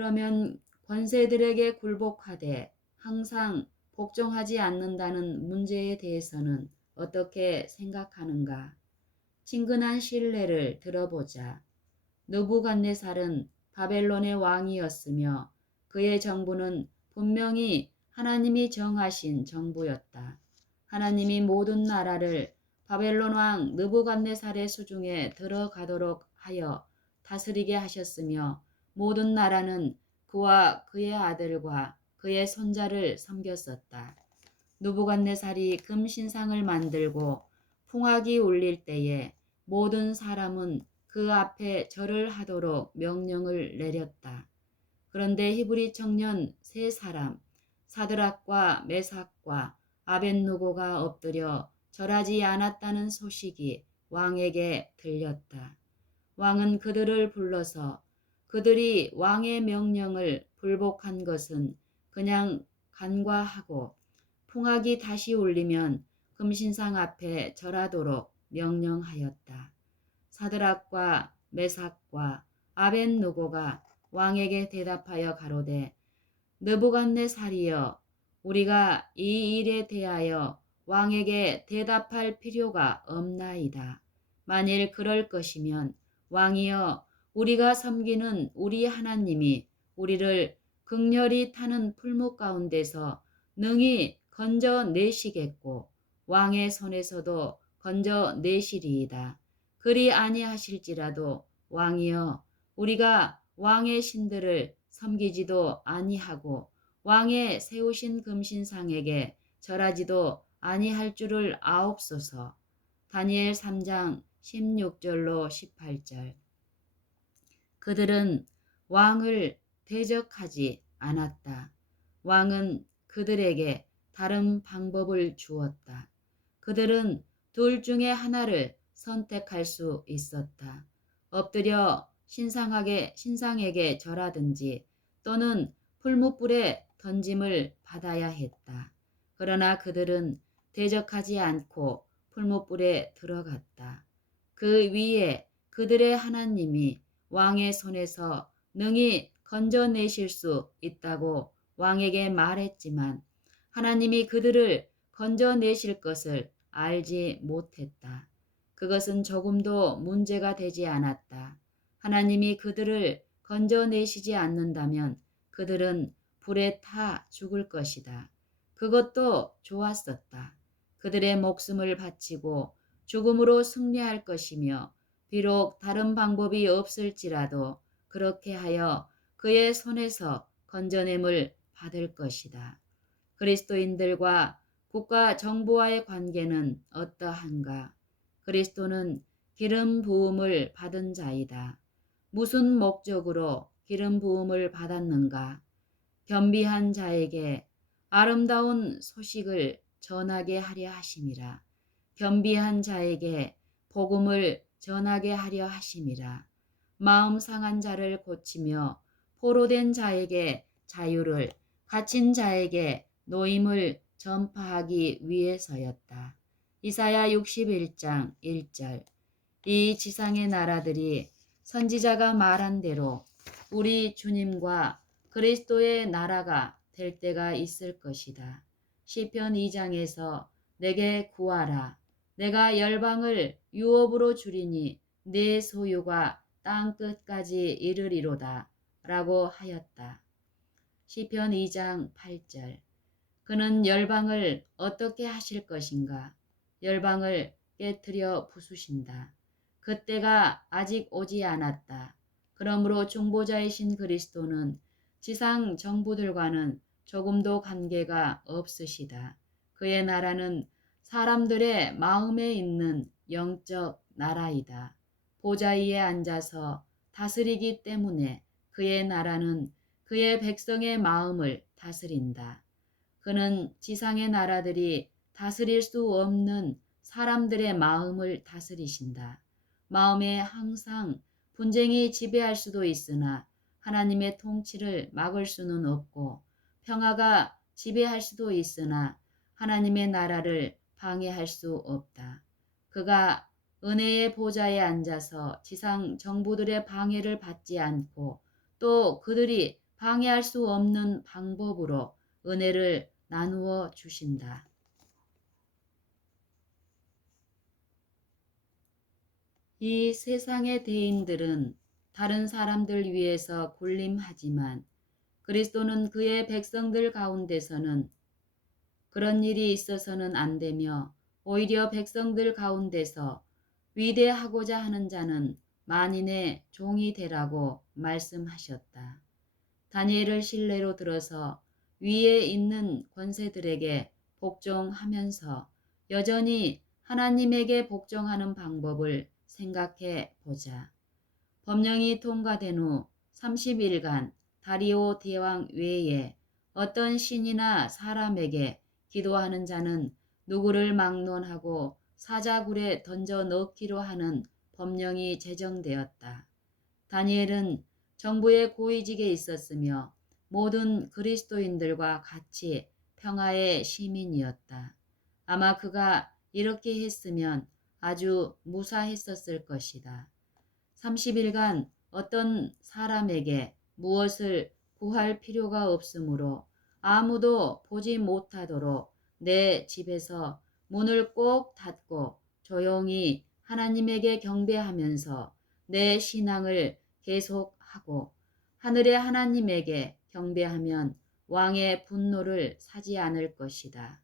그러면 권세들에게 굴복하되 항상 복종하지 않는다는 문제에 대해서는 어떻게 생각하는가? 친근한 신뢰를 들어보자. 느부갓네살은 바벨론의 왕이었으며 그의 정부는 분명히 하나님이 정하신 정부였다. 하나님이 모든 나라를 바벨론 왕 느부갓네살의 수중에 들어가도록 하여 다스리게 하셨으며 모든 나라는 그와 그의 아들과 그의 손자를 섬겼었다. 느부갓네살이 금신상을 만들고 풍악이 울릴 때에 모든 사람은 그 앞에 절을 하도록 명령을 내렸다. 그런데 히브리 청년 세 사람 사드락과 메삭과 아벳느고가 엎드려 절하지 않았다는 소식이 왕에게 들렸다. 왕은 그들을 불러서 그들이 왕의 명령을 불복한 것은 그냥 간과하고 풍악이 다시 울리면 금신상 앞에 절하도록 명령하였다. 사드락과 메삭과 아벳느고가 왕에게 대답하여 가로되 느부갓네살이여 우리가 이 일에 대하여 왕에게 대답할 필요가 없나이다. 만일 그럴 것이면 왕이여 우리가 섬기는 우리 하나님이 우리를 극렬히 타는 풀무 가운데서 능히 건져내시겠고 왕의 손에서도 건져내시리이다. 그리 아니하실지라도 왕이여 우리가 왕의 신들을 섬기지도 아니하고 왕의 세우신 금신상에게 절하지도 아니할 줄을 아옵소서. 다니엘 3장 16절로 18절. 그들은 왕을 대적하지 않았다. 왕은 그들에게 다른 방법을 주었다. 그들은 둘 중에 하나를 선택할 수 있었다. 엎드려 신상에게 절하든지 또는 풀무불에 던짐을 받아야 했다. 그러나 그들은 대적하지 않고 풀무불에 들어갔다. 그 위에 그들의 하나님이 왕의 손에서 능히 건져내실 수 있다고 왕에게 말했지만 하나님이 그들을 건져내실 것을 알지 못했다. 그것은 조금도 문제가 되지 않았다. 하나님이 그들을 건져내시지 않는다면 그들은 불에 타 죽을 것이다. 그것도 좋았었다. 그들의 목숨을 바치고 죽음으로 승리할 것이며 비록 다른 방법이 없을지라도 그렇게 하여 그의 손에서 건져냄을 받을 것이다. 그리스도인들과 국가 정부와의 관계는 어떠한가? 그리스도는 기름 부음을 받은 자이다. 무슨 목적으로 기름 부음을 받았는가? 겸비한 자에게 아름다운 소식을 전하게 하려 하심이라. 겸비한 자에게 복음을 전하게 하려 하심이라. 마음 상한 자를 고치며 포로된 자에게 자유를, 갇힌 자에게 노임을 전파하기 위해서였다. 이사야 61장 1절. 이 지상의 나라들이 선지자가 말한 대로 우리 주님과 그리스도의 나라가 될 때가 있을 것이다. 시편 2장에서 내게 구하라. 내가 열방을 유업으로 주리니 내 소유가 땅 끝까지 이르리로다. 라고 하였다. 시편 2장 8절. 그는 열방을 어떻게 하실 것인가? 열방을 깨트려 부수신다. 그때가 아직 오지 않았다. 그러므로 중보자이신 그리스도는 지상 정부들과는 조금도 관계가 없으시다. 그의 나라는 사람들의 마음에 있는 영적 나라이다. 보좌 위에 앉아서 다스리기 때문에 그의 나라는 그의 백성의 마음을 다스린다. 그는 지상의 나라들이 다스릴 수 없는 사람들의 마음을 다스리신다. 마음에 항상 분쟁이 지배할 수도 있으나 하나님의 통치를 막을 수는 없고 평화가 지배할 수도 있으나 하나님의 나라를 방해할 수 없다. 그가 은혜의 보좌에 앉아서 지상 정부들의 방해를 받지 않고 또 그들이 방해할 수 없는 방법으로 은혜를 나누어 주신다. 이 세상의 대인들은 다른 사람들 위해서 군림하지만 그리스도는 그의 백성들 가운데서는 그런 일이 있어서는 안 되며 오히려 백성들 가운데서 위대하고자 하는 자는 만인의 종이 되라고 말씀하셨다. 다니엘을 신뢰로 들어서 위에 있는 권세들에게 복종하면서 여전히 하나님에게 복종하는 방법을 생각해 보자. 법령이 통과된 후 30일간 다리오 대왕 외에 어떤 신이나 사람에게 기도하는 자는 누구를 막론하고 사자굴에 던져 넣기로 하는 법령이 제정되었다. 다니엘은 정부의 고위직에 있었으며 모든 그리스도인들과 같이 평화의 시민이었다. 아마 그가 이렇게 했으면 아주 무사했었을 것이다. 30일간 어떤 사람에게 무엇을 구할 필요가 없으므로 아무도 보지 못하도록 내 집에서 문을 꼭 닫고 조용히 하나님에게 경배하면서 내 신앙을 계속하고 하늘의 하나님에게 경배하면 왕의 분노를 사지 않을 것이다.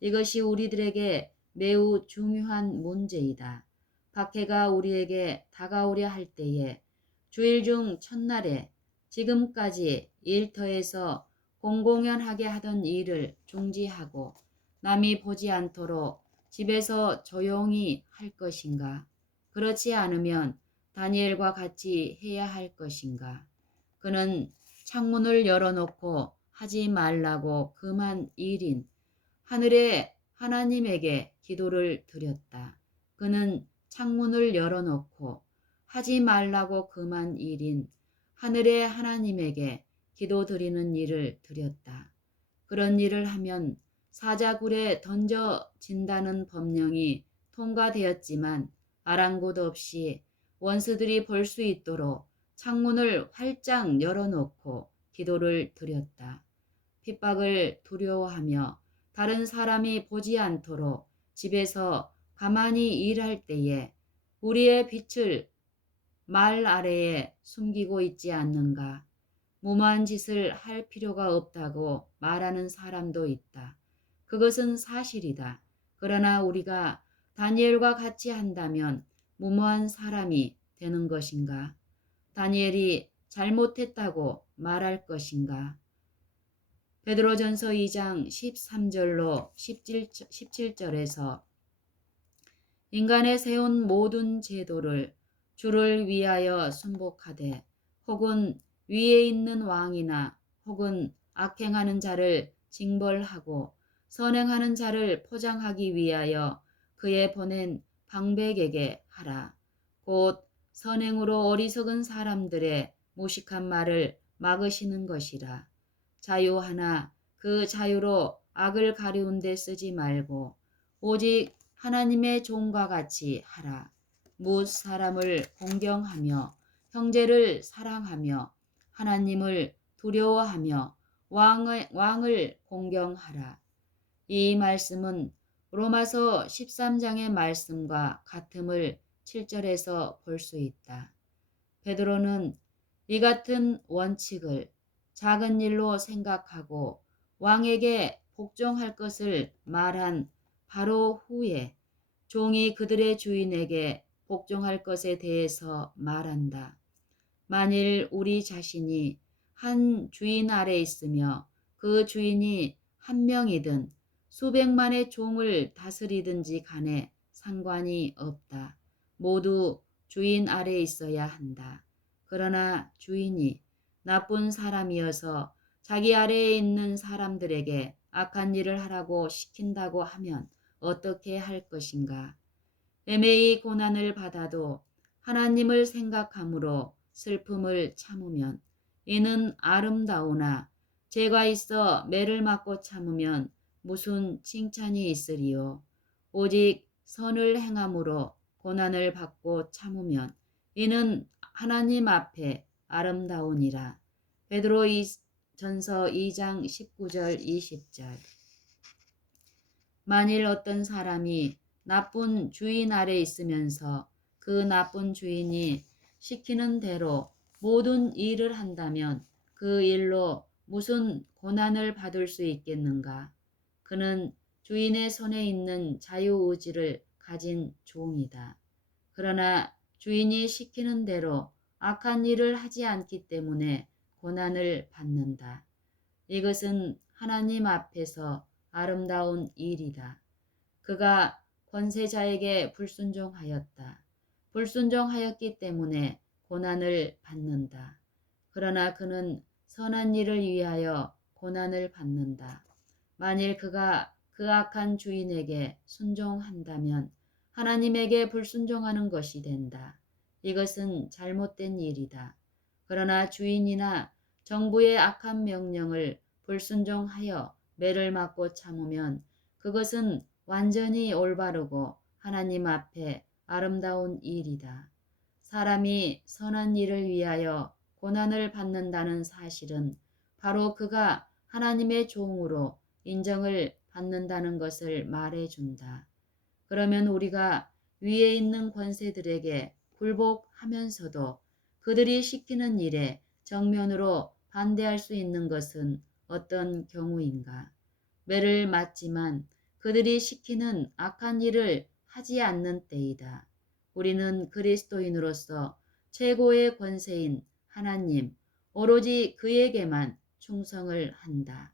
이것이 우리들에게 매우 중요한 문제이다. 박해가 우리에게 다가오려 할 때에 주일 중 첫날에 지금까지 일터에서 공공연하게 하던 일을 중지하고 남이 보지 않도록 집에서 조용히 할 것인가? 그렇지 않으면 다니엘과 같이 해야 할 것인가? 그는 창문을 열어놓고 하지 말라고 금한 일인 하늘의 하나님에게 기도를 드렸다. 그는 창문을 열어놓고 하지 말라고 금한 일인 하늘의 하나님에게 기도드리는 일을 드렸다. 그런 일을 하면 사자굴에 던져진다는 법령이 통과되었지만 아랑곳 없이 원수들이 볼 수 있도록 창문을 활짝 열어놓고 기도를 드렸다. 핍박을 두려워하며 다른 사람이 보지 않도록 집에서 가만히 일할 때에 우리의 빛을 말 아래에 숨기고 있지 않는가? 무모한 짓을 할 필요가 없다고 말하는 사람도 있다. 그것은 사실이다. 그러나 우리가 다니엘과 같이 한다면 무모한 사람이 되는 것인가? 다니엘이 잘못했다고 말할 것인가? 베드로전서 2장 13절로 17절에서 인간의 세운 모든 제도를 주를 위하여 순복하되 혹은 위에 있는 왕이나 혹은 악행하는 자를 징벌하고 선행하는 자를 포장하기 위하여 그의 보낸 방백에게 하라. 곧 선행으로 어리석은 사람들의 무식한 말을 막으시는 것이라. 자유하나 그 자유로 악을 가리운 데 쓰지 말고 오직 하나님의 종과 같이 하라. 뭇 사람을 공경하며 형제를 사랑하며 하나님을 두려워하며 왕을 공경하라. 이 말씀은 로마서 13장의 말씀과 같음을 7절에서 볼 수 있다. 베드로는 이 같은 원칙을 작은 일로 생각하고 왕에게 복종할 것을 말한 바로 후에 종이 그들의 주인에게 복종할 것에 대해서 말한다. 만일 우리 자신이 한 주인 아래 있으며 그 주인이 한 명이든 수백만의 종을 다스리든지 간에 상관이 없다. 모두 주인 아래 있어야 한다. 그러나 주인이 나쁜 사람이어서 자기 아래에 있는 사람들에게 악한 일을 하라고 시킨다고 하면 어떻게 할 것인가? 애매히 고난을 받아도 하나님을 생각함으로 슬픔을 참으면 이는 아름다우나 죄가 있어 매를 맞고 참으면 무슨 칭찬이 있으리요. 오직 선을 행함으로 고난을 받고 참으면 이는 하나님 앞에 아름다우니라. 베드로전서 2장 19절 20절. 만일 어떤 사람이 나쁜 주인 아래 있으면서 그 나쁜 주인이 시키는 대로 모든 일을 한다면 그 일로 무슨 고난을 받을 수 있겠는가? 그는 주인의 손에 있는 자유의지를 가진 종이다. 그러나 주인이 시키는 대로 악한 일을 하지 않기 때문에 고난을 받는다. 이것은 하나님 앞에서 아름다운 일이다. 그가 권세자에게 불순종하였다. 불순종하였기 때문에 고난을 받는다. 그러나 그는 선한 일을 위하여 고난을 받는다. 만일 그가 그 악한 주인에게 순종한다면 하나님에게 불순종하는 것이 된다. 이것은 잘못된 일이다. 그러나 주인이나 정부의 악한 명령을 불순종하여 매를 맞고 참으면 그것은 완전히 올바르고 하나님 앞에 아름다운 일이다. 사람이 선한 일을 위하여 고난을 받는다는 사실은 바로 그가 하나님의 종으로 인정을 받는다는 것을 말해준다. 그러면 우리가 위에 있는 권세들에게 굴복하면서도 그들이 시키는 일에 정면으로 반대할 수 있는 것은 어떤 경우인가? 매를 맞지만 그들이 시키는 악한 일을 하지 않는 때이다. 우리는 그리스도인으로서 최고의 권세인 하나님, 오로지 그에게만 충성을 한다.